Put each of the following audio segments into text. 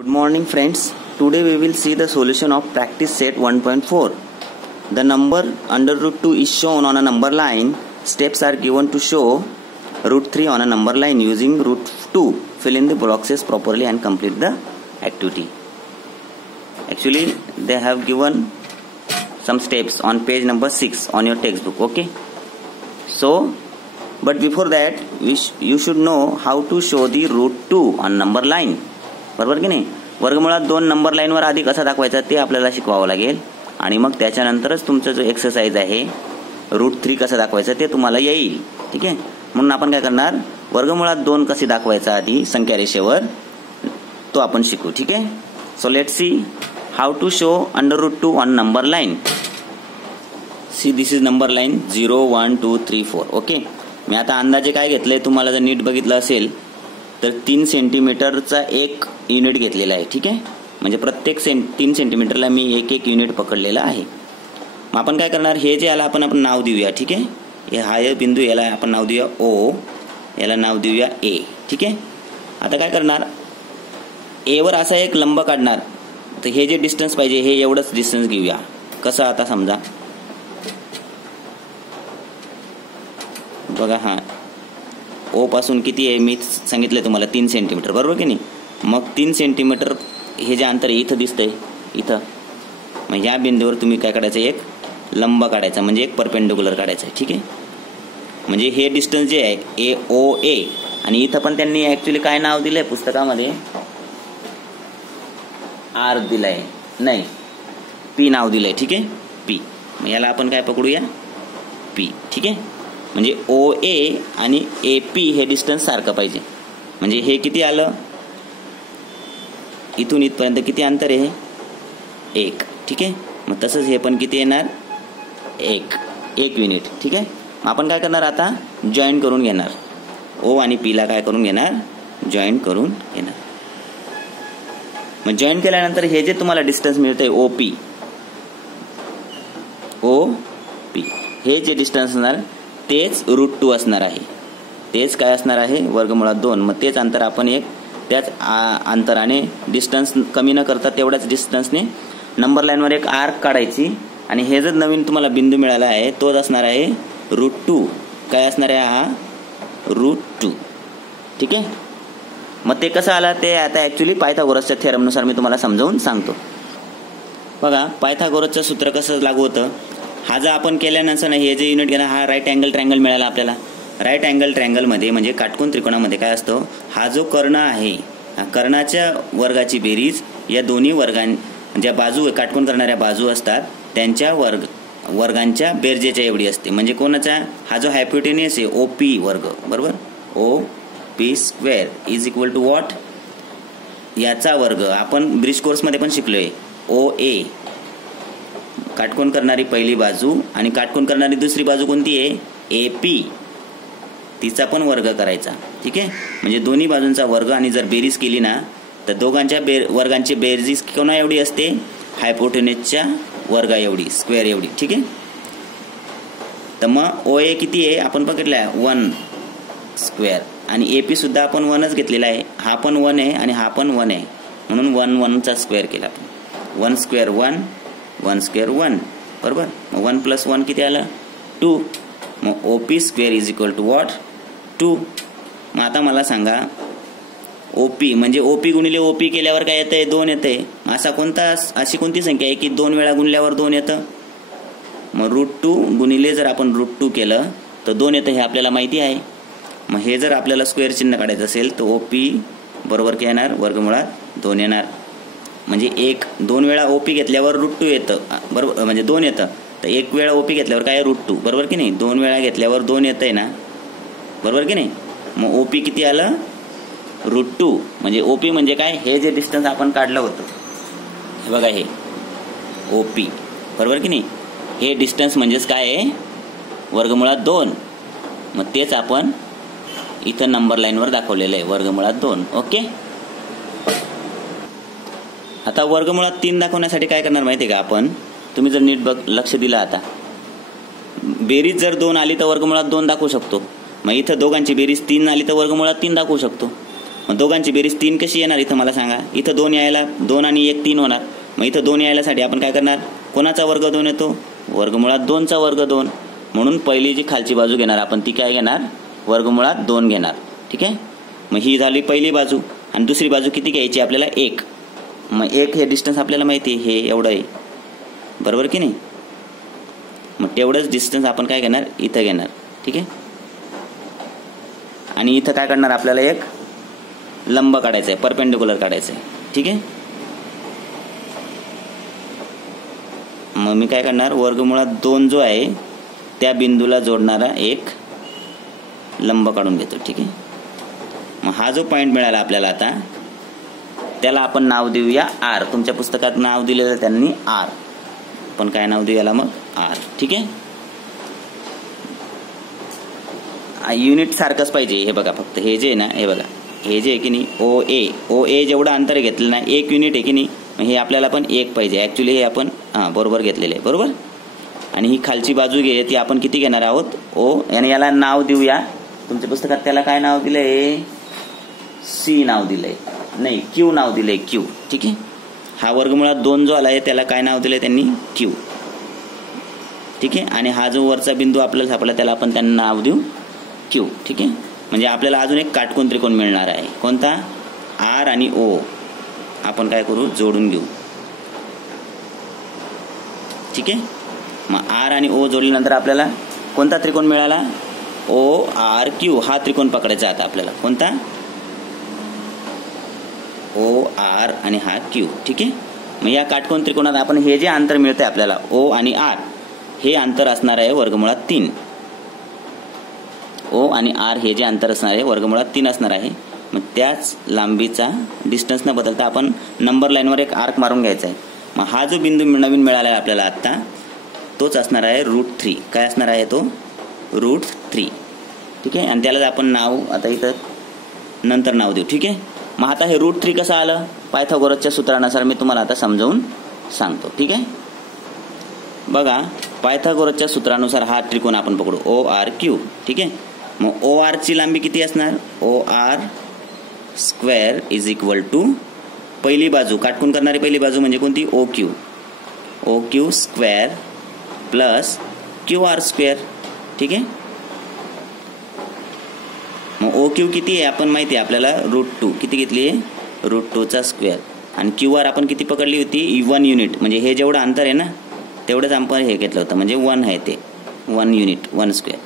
Good morning friends. Today we will see the solution of practice set 1.4. The number under root 2 is shown on a number line. Steps are given to show root 3 on a number line using root 2. Fill in the boxes properly and complete the activity. Actually they have given some steps on page number 6 on your textbook. Okay. So but before that you should know how to show the root 2 on number line. बरोबर की नाही. वर्गमुळात 2 number लाईनवर आधी कसा दाखवायचा ते आपल्याला शिकवावं लागेल आणि मग त्याच्यानंतरच तुमचं जो एक्सरसाइज आहे रूट 3 कसं दाखवायचं ते तुम्हाला येईल. ठीक आहे. म्हणून आपण काय करणार, वर्गमुळात 2 कसे दाखवायचा आधी संख्या रेषेवर तो आपण शिकू. ठीक आहे. So let's see how to show under root 2 on number line. See this is number line 0 1 2 3 4. Okay. मी आता अंदाजे काय घेतलंय तुम्हाला जर नीट बघितलं असेल तर 3 सेंटीमीटरचा एक युनिट घेतलेला आहे. ठीक आहे. म्हणजे प्रत्येक 3 सेंटीमीटरला मी एक युनिट पकडलेला आहे. मग आपण काय करणार, हे जे याला आपण नाव देऊया. ठीक आहे. हे हा बिंदू याला आपण नाव देऊया ओ, याला नाव देऊया ए. ठीक आहे. आता काय करणार, ए वर असा एक लंब काढणार. तर हे जे डिस्टन्स पाहिजे हे एवढंच डिस्टन्स घेऊया. कसं, आता समजा बघा, हा ओ पासून किती आहे मी सांगितलं तुम्हाला 3 सेंटीमीटर. बरोबर की नाही. मग 3 सेंटीमीटर हे जे अंतर आहे इथं दिसतंय इथं. मग या बिंदूवर तुम्ही काय काढायचं, एक लंब काढायचा म्हणजे एक परपेंडिक्युलर काढायचा. ठीक आहे. म्हणजे हे डिस्टन्स जे आहे ए ओ ए, आणि इथं पण त्यांनी ऍक्च्युली काय नाव दिलंय पुस्तकामध्ये, आर दिलंय, नाही पी नाव दिलंय. ठीक आहे. पी. मग याला आपण काय पकडूया, पी. ठीक आहे. म्हणजे ओ ए आणि ए पी हे डिस्टन्स सारखं पाहिजे. म्हणजे हे किती आलं, इथून इथपर्यंत किती अंतर आहे, 1. ठीक आहे. मग तसंच हे पण किती येणार, 1 युनिट. ठीक आहे. मग आपण काय करणार, आता जॉईन करून घेणार. ओ आणि पी ला काय करून घेणार, जॉईन करून घेणार. मग जॉईन केल्यानंतर हे जे तुम्हाला डिस्टन्स मिळतंय ओ पी हे जे डिस्टन्स असणार तेच रूट 2 असणार आहे. तेच काय असणार आहे, वर्गमुळात 2. मग तेच अंतर आपण त्याच अंतराने डिस्टन्स कमी न करता तेवढ्याच डिस्टन्सने नंबर लाईनवर एक आर्क काढायची. आणि हे जर नवीन तुम्हाला बिंदू मिळाला आहे तोच असणार आहे रूट 2. काय असणार आहे, हा रूट 2. ठीक आहे. मग ते कसं आला ते आता ऍक्च्युली पायथागोरसच्या थेरमनुसार मी तुम्हाला समजावून सांगतो. बघा, पायथागोरसचं सूत्र कसं लागू होतं, हा जर आपण केल्यानंतर हे जे युनिट घेणार, हा राईट अँगल ट्रायंगल मिळाला आपल्याला. राईट अँगल ट्रायंगलमध्ये म्हणजे काटकोन त्रिकोणामध्ये काय असतं, हा जो कर्ण आहे कर्णाच्या वर्गाची बेरीज या दोन्ही ज्या बाजू काटकोन करणाऱ्या बाजू असतात त्यांच्या वर्गांच्या बेरजेच्या एवढी असते. म्हणजे कोणाचा, हा जो हायपोटेनियस आहे ओ पी वर्ग, बरोबर, O P square is equal to what, याचा वर्ग. आपण ब्रिज कोर्समध्ये पण शिकलोय. ओ ए काटकोन करणारी पहिली बाजू आणि काटकोन करणारी दुसरी बाजू कोणती आहे, ए पी, तिचा पण वर्ग करायचा. ठीक आहे. म्हणजे दोन्ही बाजूंचा वर्ग, आणि जर बेरीज केली ना तर दोघांच्या वर्गांची बेरीज कोणा एवढी असते, हायपोटेनसच्या वर्गा एवढी, स्क्वेअर एवढी. ठीक आहे. तर मग ओ ए किती आहे आपण बघितलाय 1 स्क्वेअर, आणि ए पी सुद्धा आपण 1च घेतलेला आहे. हा पण 1 आहे आणि हा पण 1 आहे, म्हणून 1 1चा स्क्वेअर केला आपण. 1 स्क्वेअर 1, 1 स्क्वेअर 1, बरोबर. मग 1 + 1 किती आलं, 2. मग O P square is equal to what, 2. मग आता मला सांगा, ओ पी म्हणजे ओ पी गुणिले ओ पी केल्यावर काय येतंय, 2 येतंय. अशी कोणती संख्या आहे की 2 वेळा गुणल्यावर 2 येतं. मग रूट 2 गुणिले जर आपण रूट 2 केलं तर 2 येतं, हे आपल्याला माहिती आहे. मग हे जर आपल्याला स्क्वेअर चिन्ह काढायचं असेल तर ओ पी बरोबर काय येणार, वर्गमुळात 2 येणार. म्हणजे 2 वेळा ओ पी घेतल्यावर रूट 2 येतं, बरोबर, म्हणजे 2 येतं. तर 1 वेळा ओ पी घेतल्यावर काय, रूट 2, बरोबर की नाही. 2 वेळा घेतल्यावर 2 येतंय ना, बरोबर की नाही. मग ओ पी किती आलं, रूट 2. म्हणजे ओ पी म्हणजे काय, हे जे डिस्टन्स आपण काढलं होतं हे बघा, हे ओ पी, बरोबर की नाही. हे डिस्टन्स म्हणजेच काय आहे, वर्गमुळात 2. मग तेच आपण इथं नंबर लाईनवर दाखवलेलं आहे, वर्गमुळात 2. ओके. आता वर्गमुळात 3 दाखवण्यासाठी काय करणार माहिती आहे का आपण, तुम्ही जर नीट लक्ष दिलं, आता बेरीज जर 2 आली तर वर्गमुळात 2 दाखवू शकतो. मग इथं दोघांची बेरीज 3 आली तर वर्गमुळात 3 दाखवू शकतो. मग दोघांची बेरीज 3 कशी येणार इथं मला सांगा. इथं 2 यायला 2 आणि 1 3 होणार. मग इथं 2 यायलासाठी आपण काय करणार, कोणाचा वर्ग 2 येतो, वर्गमुळात 2चा वर्ग 2. म्हणून पहिली जी खालची बाजू घेणार आपण ती काय घेणार, वर्गमुळात 2 घेणार. ठीक आहे. मग ही झाली पहिली बाजू. आणि दुसरी बाजू किती घ्यायची आपल्याला, 1. मग 1 हे डिस्टन्स आपल्याला माहिती आहे, हे एवढं आहे, बरोबर की नाही. मग तेवढंच डिस्टन्स आपण काय घेणार, इथं घेणार. ठीक आहे. आणि इथं काय करणार, आपल्याला एक लंब काढायचा आहे, परपेंडिक्युलर काढायचं आहे. ठीक आहे. मग मी काय करणार, वर्गमुळात 2 जो आहे त्या बिंदूला जोडणारा एक लंब काढून घेतो. ठीक आहे. मग हा जो पॉईंट मिळाला आपल्याला आता, त्याला आपण नाव देऊया R. तुमच्या पुस्तकात नाव दिलेलं त्यांनी R, पण काय नाव देऊ याला मग, R. ठीक आहे. युनिट सारखंच पाहिजे. हे बघा, फक्त हे जे आहे ना, हे बघा, हे जे आहे की नाही, OA जेवढं अंतर घेतलं ना, 1 युनिट आहे की नाही, हे आपल्याला पण 1 पाहिजे. ॲक्च्युली हे आपण बरोबर घेतलेलं आहे, बरोबर. आणि ही खालची बाजू घे, ती आपण किती घेणार आहोत, O. आणि याला नाव देऊया, तुमच्या पुस्तकात त्याला काय नाव दिलंय, C नाव दिलंय, नाही Q नाव दिलंय, Q. ठीक आहे. हा वर्गमुळात 2 जो आलाय त्याला काय नाव दिलंय त्यांनी, Q. ठीक आहे. आणि हा जो वरचा बिंदू आपल्याला सापडला त्याला आपण त्यांना नाव देऊ Q. ठीक आहे. म्हणजे आपल्याला अजून एक काटकोन त्रिकोण मिळणार आहे. कोणता, R आणि O आपण काय करू, जोडून घेऊ. ठीक आहे. मग R आणि O जोडल्यानंतर आपल्याला कोणता त्रिकोण मिळाला, ORQ. हा त्रिकोण पकडायचा आता आपल्याला. कोणता, OR आणि हा Q. ठीक आहे. मग या काटकोन त्रिकोणात आपण हे जे अंतर मिळतंय आपल्याला O आणि R, हे अंतर असणार आहे वर्गमुळात 3. O आणि R हे जे अंतर असणार आहे वर्गमुळात 3 असणार आहे. मग त्याच लांबीचा डिस्टन्स न बदलता आपण नंबर लाईनवर एक आर्क मारून घ्यायचा आहे. मग हा जो बिंदू नवीन मिळाला आहे आपल्याला आत्ता, तोच असणार आहे √3. काय असणार आहे तो, √3. ठीक आहे. आणि त्यालाच आपण नाव आता इथं नंतर नाव देऊ. ठीक आहे. मग आता हे √3 कसं आलं, पायथागोरसच्या सूत्रानुसार मी तुम्हाला आता समजावून सांगतो. ठीक आहे. बघा, पायथागोरसच्या सूत्रानुसार हा त्रिकोण आपण पकडू, ORQ. ठीक आहे. मग OR ची लांबी किती असणार, OR square is equal to पहिली बाजू, काटकोन करणारी पहिली बाजू म्हणजे कोणती, OQ square plus QR square. ठीक आहे. मग OQ किती आहे आपण माहिती आहे आपल्याला, √2. किती घेतली आहे, √2चा स्क्वेअर. आणि QR आपण किती पकडली होती, 1 युनिट. म्हणजे हे जेवढं अंतर आहे ना तेवढंच आपण हे घेतलं होतं, म्हणजे 1 आहे ते, 1 युनिट, 1 स्क्वेअर.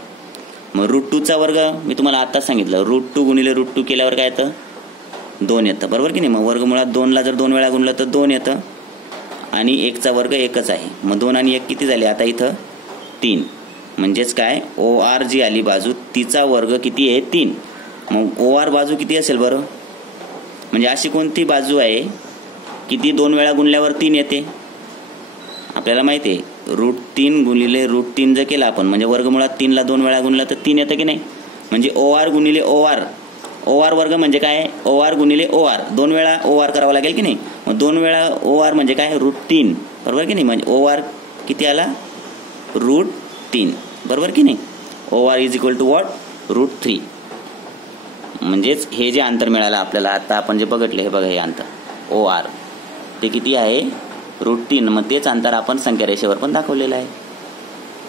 मग √2चा वर्ग मी तुम्हाला आत्ताच सांगितलं, √2 गुणिले √2 केल्यावर काय येतं, 2 येतं, बरोबर की नाही. मग वर्गमुळात 2ला जर 2 वेळा गुणलं तर 2 येतं. आणि 1चा वर्ग 1च आहे. मग 2 आणि 1 किती झाले आता इथं, 3. म्हणजेच काय, OR जी आली बाजू तिचा वर्ग किती आहे, 3. मग OR बाजू किती असेल बरं, म्हणजे अशी कोणती बाजू आहे की ती 2 वेळा गुणल्यावर 3 येते. आपल्याला माहिती आहे √3 गुणिले √3 जर केला आपण, म्हणजे वर्गमुळात 3ला 2 वेळा गुणला तर 3 येतं की नाही. म्हणजे OR गुणिले OR वर्ग म्हणजे काय, OR गुणिले OR, 2 वेळा OR करावं लागेल की नाही. मग 2 वेळा OR म्हणजे काय, √3, बरोबर की नाही. म्हणजे OR किती आला, √3, बरोबर की नाही. OR is equal to what, √3. म्हणजेच हे जे अंतर मिळालं आपल्याला आता आपण जे बघितले, हे बघा हे अंतर OR ते किती आहे, √3. मग तेच अंतर आपण संख्या रेषेवर पण दाखवलेलं आहे,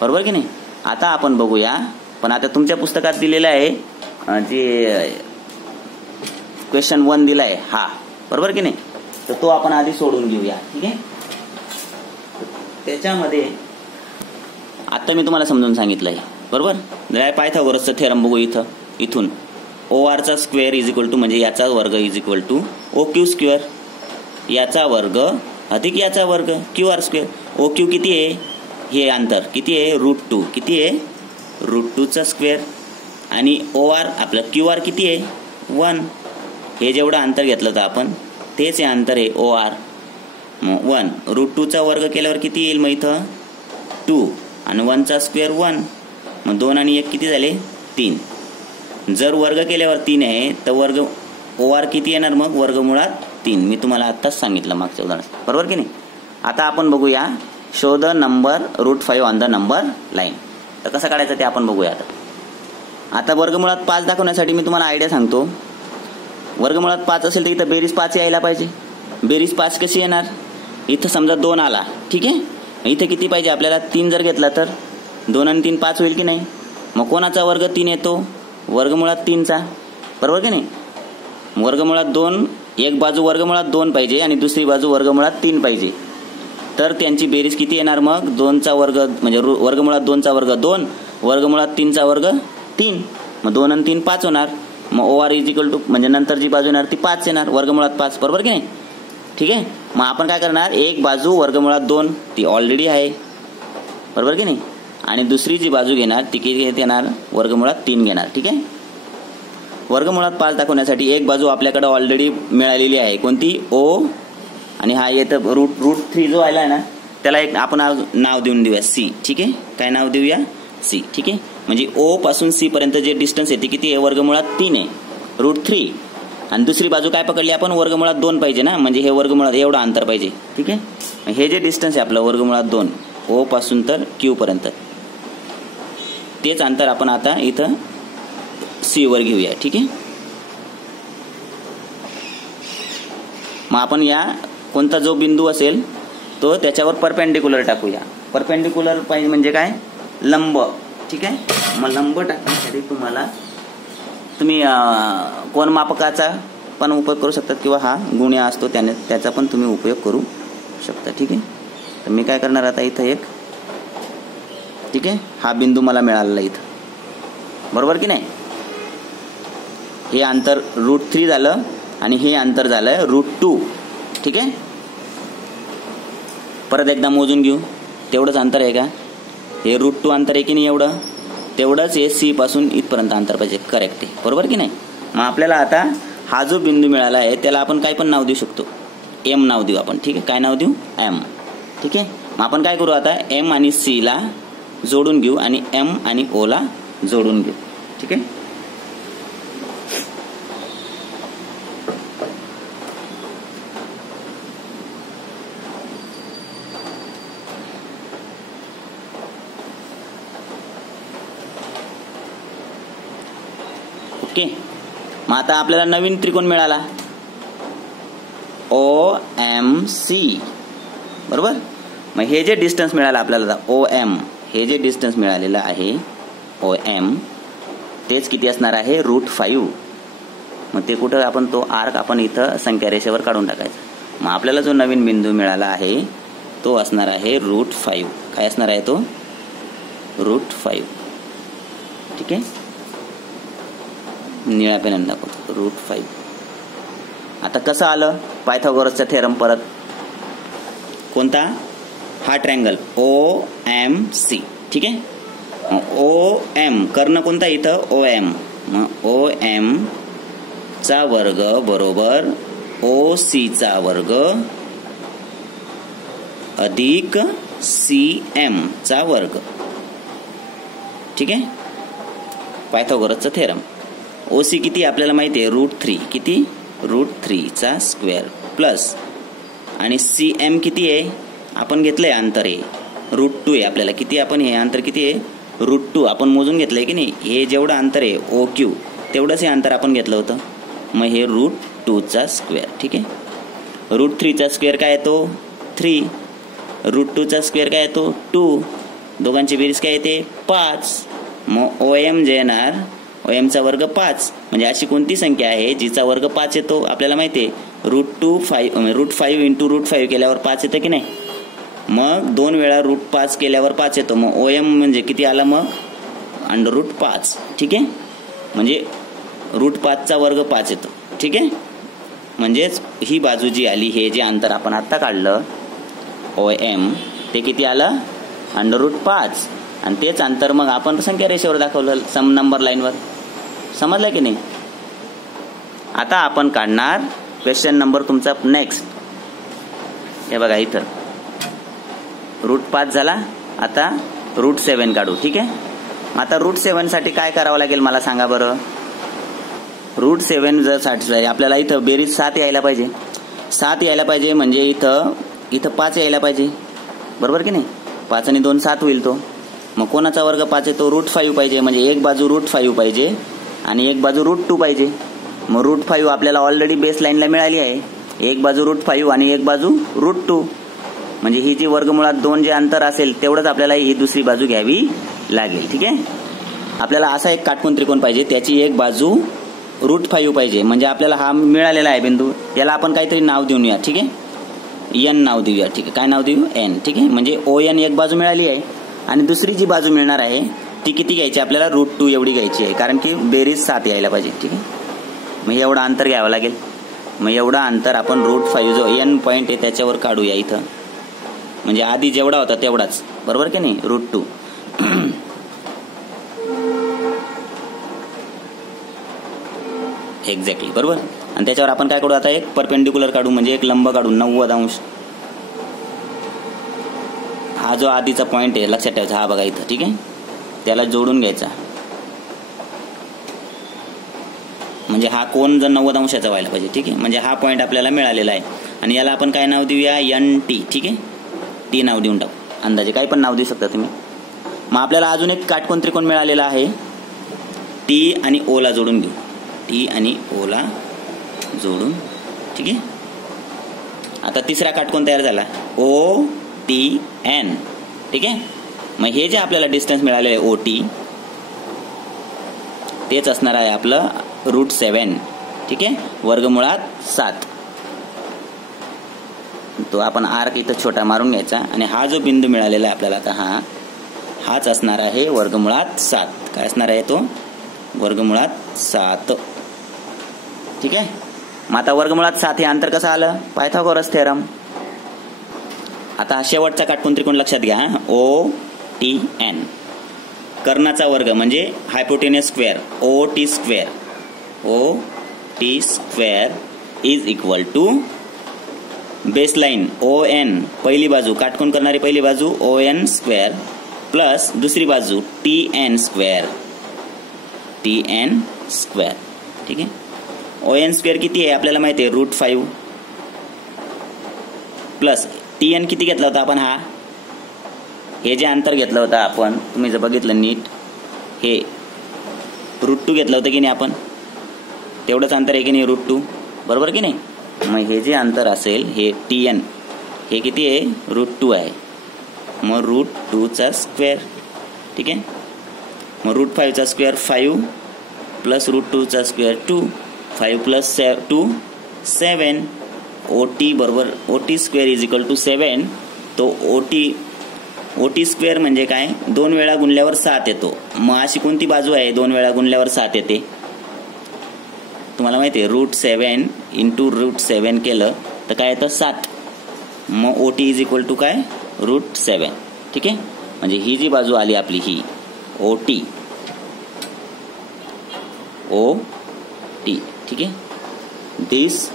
बरोबर की नाही. आता आपण बघूया, पण आता तुमच्या पुस्तकात दिलेलं आहे जे क्वेश्चन 1 दिला आहे हा, बरोबर की नाही. तर तो आपण आधी सोडून घेऊया. ठीक आहे. त्याच्यामध्ये आता मी तुम्हाला समजून सांगितलंय, बरोबर. जर पायथागोरसचा थेरम बघू इथून ORचा स्क्वेअर इज इक्वल टू, म्हणजे याचा वर्ग is equal to OQ square, याचा वर्ग अधिक याचा वर्ग QR स्क्वेअर. OQ किती आहे, हे अंतर किती आहे, √2. किती आहे, √2चा स्क्वेअर. आणि OR आपलं QR किती आहे, 1. हे जेवढं अंतर घेतलं तर आपण तेच हे अंतर आहे OR. मग 1 √2चा वर्ग केल्यावर किती येईल, मग इथं 2 आणि 1चा स्क्वेअर 1. मग 2 आणि 1 किती झाले, 3. जर वर्ग केल्यावर 3 आहे तर वर्ग OR किती येणार, मग वर्गमुळात 3. मी तुम्हाला आत्ताच सांगितलं मागच्या उदाहरणात, बरोबर की नाही. आता आपण बघूया, show the number √5 on the number line. तर कसं काढायचं ते आपण बघूया. आता वर्गमुळात 5 दाखवण्यासाठी मी तुम्हाला आयडिया सांगतो. वर्गमुळात 5 असेल तर इथं बेरीज 5 यायला पाहिजे. बेरीज 5 कशी येणार? इथं समजा 2 आला, ठीक आहे. इथं किती पाहिजे आपल्याला? 3 जर घेतला तर 2 आणि 3 5 होईल की नाही? मग कोणाचा वर्ग 3 येतो? वर्गमुळात 3चा, बरोबर की नाही? वर्गमुळात 2, एक बाजू वर्गमुळात 2 पाहिजे आणि दुसरी बाजू वर्गमुळात 3 पाहिजे. तर त्यांची बेरीज किती येणार मग? 2चा वर्ग म्हणजे वर्गमुळात 2चा वर्ग 2, वर्गमुळात 3चा वर्ग 3. मग 2 आणि 3 5 होणार. मग OR इक्वल टू म्हणजे नंतर जी बाजू येणार ती 5 येणार, वर्गमुळात 5, बरोबर की नाही? ठीक आहे. मग आपण काय करणार? एक बाजू वर्गमुळात 2 ती ऑलरेडी आहे, बरोबर की नाही? आणि दुसरी जी बाजू घेणार ती किती येणार? वर्गमुळात 3 घेणार, ठीक आहे. वर्गमुळात 5 दाखवण्यासाठी एक बाजू आपल्याकडे ऑलरेडी मिळालेली आहे, कोणती? O. आणि हा येतं रूट 3 जो आला आहे ना त्याला एक आपण नाव देऊन देऊया C, ठीक आहे. काय नाव देऊया? C, ठीक आहे. म्हणजे O पासून C पर्यंत जे डिस्टन्स आहे ते किती आहे? वर्गमुळात 3 आहे, रूट 3. आणि दुसरी बाजू काय पकडली आपण? वर्गमुळात 2 पाहिजे ना, म्हणजे हे वर्गमुळात एवढं अंतर पाहिजे, ठीक आहे. हे जे डिस्टन्स आहे आपलं वर्गमुळात 2 O पासून तर Q पर्यंत, तेच अंतर आपण आता इथं C वर घेऊया, ठीक आहे. मग आपण या कोणता जो बिंदू असेल तो त्याच्यावर परपेंडिक्युलर टाकूया. परपेंडिक्युलर पाहिजे म्हणजे काय? लंब, ठीक आहे. मग लंब टाकण्यासाठी तुम्ही कोनमापकाचा पण उपयोग करू शकतात किंवा हा गुण्या असतो त्याचा पण तुम्ही उपयोग करू शकता, ठीक आहे. तर मी काय करणार आता इथं एक, ठीक आहे. हा बिंदू मला मिळालेला इथं, बरोबर की नाही? हे अंतर रूट 3 झालं आणि हे अंतर झालं रूट 2, ठीक आहे. परत एकदा मोजून घेऊ. तेवढंच अंतर आहे का? हे रूट 2 अंतर आहे की नाही? एवढं तेवढंच हे C पासून इथपर्यंत अंतर पाहिजे, करेक्ट आहे, बरोबर की नाही? मग आपल्याला आता हा जो बिंदू मिळाला आहे त्याला आपण काय पण नाव देऊ शकतो. M नाव देऊ आपण, ठीक आहे. काय नाव देऊ? M, ठीक आहे. मग आपण काय करू आता? M आणि C ला जोडून घेऊ आणि M आणि O ला जोडून घेऊ, ठीक आहे. ओके. मग आता आपल्याला नवीन त्रिकोण मिळाला OMC, बरोबर. मग हे जे डिस्टन्स मिळालं आपल्याला OM, हे जे डिस्टन्स मिळालेलं आहे OM तेच किती असणार आहे? रूट 5. मग ते कुठं आपण तो आर्क आपण इथं संख्या रेषेवर काढून टाकायचा. मग आपल्याला जो नवीन बिंदू मिळाला आहे तो असणार आहे रूट 5. काय असणार आहे तो? रूट 5, ठीक आहे. निळ्या पेनाने दाखवतो रूट 5. आता कसं आलं? पायथागोरसचा थेरम परत. कोणता? हा ट्रायंगल OMC, ठीक आहे. OM कर्ण कोणता इथं? OM. मग OM चा वर्ग बरोबर OC चा वर्ग अधिक CM चा वर्ग, ठीक आहे. पायथागोरसचा थेरम. OC किती आपल्याला माहिती आहे? रूट 3. किती? रूट 3 चा स्क्वेअर प्लस आणि CM किती आहे? आपण घेतलंय अंतर आहे रूट 2 आहे आपल्याला. किती आपण हे अंतर किती आहे? रूट 2 आपण मोजून घेतलंय की नाही? हे जेवढं अंतर आहे OQ तेवढंच हे अंतर आपण घेतलं होतं. मग हे रूट 2 चा स्क्वेअर, ठीक आहे. रूट 3 चा स्क्वेअर काय येतो? 3. रूट 2 चा स्क्वेअर काय येतो? 2. दोघांची बेरीज काय येते? 5. मग OM जे येणार OM चा वर्ग 5. म्हणजे अशी कोणती संख्या आहे जिचा वर्ग 5 येतो? आपल्याला माहिती आहे रूट 5 इंटू रूट 5 केल्यावर 5 येतं की नाही? मग 2 वेळा रूट 5 केल्यावर 5 येतो. मग OM म्हणजे किती आला मग? अंडर रूट 5, ठीक आहे. म्हणजे रूट 5 चा वर्ग 5 येतो, ठीक आहे. म्हणजेच ही बाजू जी आली, हे जे अंतर आपण आत्ता काढलं OM ते किती आलं? Under root 5. आणि तेच अंतर मग आपण संख्या रेषेवर दाखवलं सम नंबर लाईनवर. समजलं की नाही? आता आपण काढणार क्वेश्चन नंबर तुमचा नेक्स्ट. हे बघा इथं रूट 5 झाला. आता रूट 7 काढू, ठीक आहे. आता रूट 7 साठी काय करावं लागेल मला सांगा बरं? रूट 7 जर साठी आपल्याला इथं बेरीज 7 यायला पाहिजे. 7 यायला पाहिजे म्हणजे इथं 5 यायला पाहिजे, बरोबर की नाही? 5 आणि 2 7 होईल तो. मग कोणाचा वर्ग 5 आहे? तो रूट 5 पाहिजे. म्हणजे एक बाजू रूट 5 पाहिजे आणि एक बाजू रूट 2 पाहिजे. मग √5 आपल्याला ऑलरेडी बेस लाईनला मिळाली आहे. एक बाजू √5 आणि एक बाजू √2. म्हणजे ही जी वर्गमुळात 2 जे अंतर असेल तेवढंच आपल्याला ही दुसरी बाजू घ्यावी लागेल. ठीक आहे. आपल्याला असा एक काटकोन त्रिकोण पाहिजे, त्याची एक बाजू √5 पाहिजे. म्हणजे आपल्याला हा मिळालेला आहे बिंदू, याला आपण काहीतरी नाव देऊया. ठीक आहे, n नाव देऊया. ठीक आहे, काय नाव देऊ? n. ठीक आहे, म्हणजे ON एक बाजू मिळाली आहे आणि दुसरी जी बाजू मिळणार आहे ती किती घ्यायची? आपल्याला √2 एवढी घ्यायची आहे, कारण की बेरीज 7 यायला पाहिजे. ठीक आहे, मग एवढं अंतर घ्यावं लागेल. मग एवढं अंतर आपण √5 जो n पॉईंट आहे त्याच्यावर काढूया इथं. म्हणजे आधी जेवढा होता तेवढाच, बरोबर की नाही? √2. एक्झॅक्टली बरोबर. आणि त्याच्यावर आपण काय काढू आता? एक परपेंडिक्युलर काढू, म्हणजे एक लंब काढू 90 अंश. हा जो आधीचा पॉईंट आहे लक्षात ठेवायचा, हा बघा इथं. ठीक आहे, त्याला जोडून घ्यायचा. म्हणजे हा कोण जर 90 अंशाचा व्हायला पाहिजे. ठीक आहे, म्हणजे हा पॉईंट आपल्याला मिळालेला आहे आणि याला आपण काय नाव देऊया? NT. ठीक आहे, टी नाव देऊन टाकू. अंदाजे काही पण नाव देऊ शकता तुम्ही. मग आपल्याला अजून एक काटकोन त्रिकोण मिळालेला आहे. T आणि O ला जोडून घेऊ. T आणि O ला जोडून. ठीक आहे, आता तिसरा काटकोन तयार झाला, OTN. ठीक आहे, मग हे जे आपल्याला डिस्टन्स मिळाले आहे OT, तेच असणार आहे आपलं √7. ठीक आहे, वर्गमुळात 7. तो आपण आर्क इथं छोटा मारून घ्यायचा आणि हा जो बिंदू मिळालेला आहे आपल्याला आता हाच असणार आहे वर्गमुळात 7. काय असणार आहे तो? वर्गमुळात 7. ठीक आहे, मग आता वर्गमुळात 7 हे अंतर कसं आलं? Pythagoras theorem. आता शेवटचा काटकोन त्रिकोण लक्षात घ्या, OTN. कर्णाचा वर्ग म्हणजे hypotenuse square, OT square. OT square is equal to baseline ON, पहिली बाजू काटकोन करणारी पहिली बाजू ON स्क्वेअर प्लस दुसरी बाजू TN स्क्वेअर. TN square. ठीक आहे, ON स्क्वेअर किती आहे आपल्याला माहिती आहे? √5 प्लस TN किती घेतला होता आपण? हे जे अंतर घेतलं होतं आपण, तुम्ही जर बघितलं नीट, हे √2 घेतलं होतं की नाही आपण? तेवढंच अंतर आहे की नाही √2, बरोबर की नाही? मग हे जे अंतर असेल हे TN, हे किती आहे? √2 आहे. मग √2चा स्क्वेअर. ठीक आहे, मग √5चा स्क्वेअर 5 प्लस √2चा स्क्वेअर 2. 5 प्लस 2 7. OT बरोबर OT square is equal to 7. तो OT स्क्वेअर म्हणजे काय? 2 वेळा गुणल्यावर 7 येतो. मग अशी कोणती बाजू आहे 2 वेळा गुणल्यावर 7 येते? तुम्हाला माहिती आहे, √7 इंटू √7 केलं तर काय येतं? 7. मग OT इज इक्वल टू काय? √7. ठीक आहे, म्हणजे ही जी बाजू आली आपली ही OT. ठीक आहे, दिस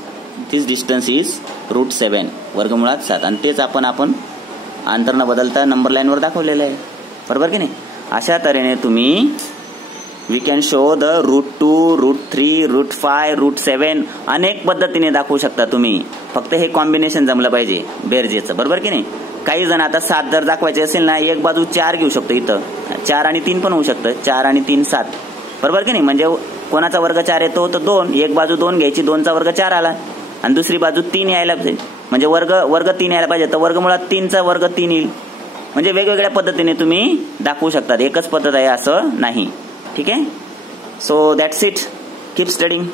डिस्टन्स इज √7 वर्गमुळात 7. आणि तेच आपण अंतर न बदलता नंबर लाईनवर दाखवलेलं आहे, बरोबर की नाही? अशा तऱ्हेने तुम्ही वी कॅन शो द √2, √3, √5, √7 अनेक पद्धतीने दाखवू शकता तुम्ही. फक्त हे कॉम्बिनेशन जमलं पाहिजे बेरजेचं, बरोबर की नाही? काही जण आता 7 जर दाखवायचे असेल ना, एक बाजू 4 घेऊ शकतो. इथं 4 आणि 3 पण होऊ शकतं. 4 आणि 3 7, बरोबर की नाही? म्हणजे कोणाचा वर्ग 4 येतो तर 2, एक बाजू 2 घ्यायची, 2चा वर्ग 4 आला आणि दुसरी बाजू 3 यायला पाहिजे, म्हणजे वर्ग 3 यायला पाहिजे, तर वर्गमुळात 3चा वर्ग 3 येईल. म्हणजे वेगवेगळ्या पद्धतीने तुम्ही दाखवू शकतात, एकच पद्धत आहे असं नाही. ठीक आहे, so that's it. Keep studying.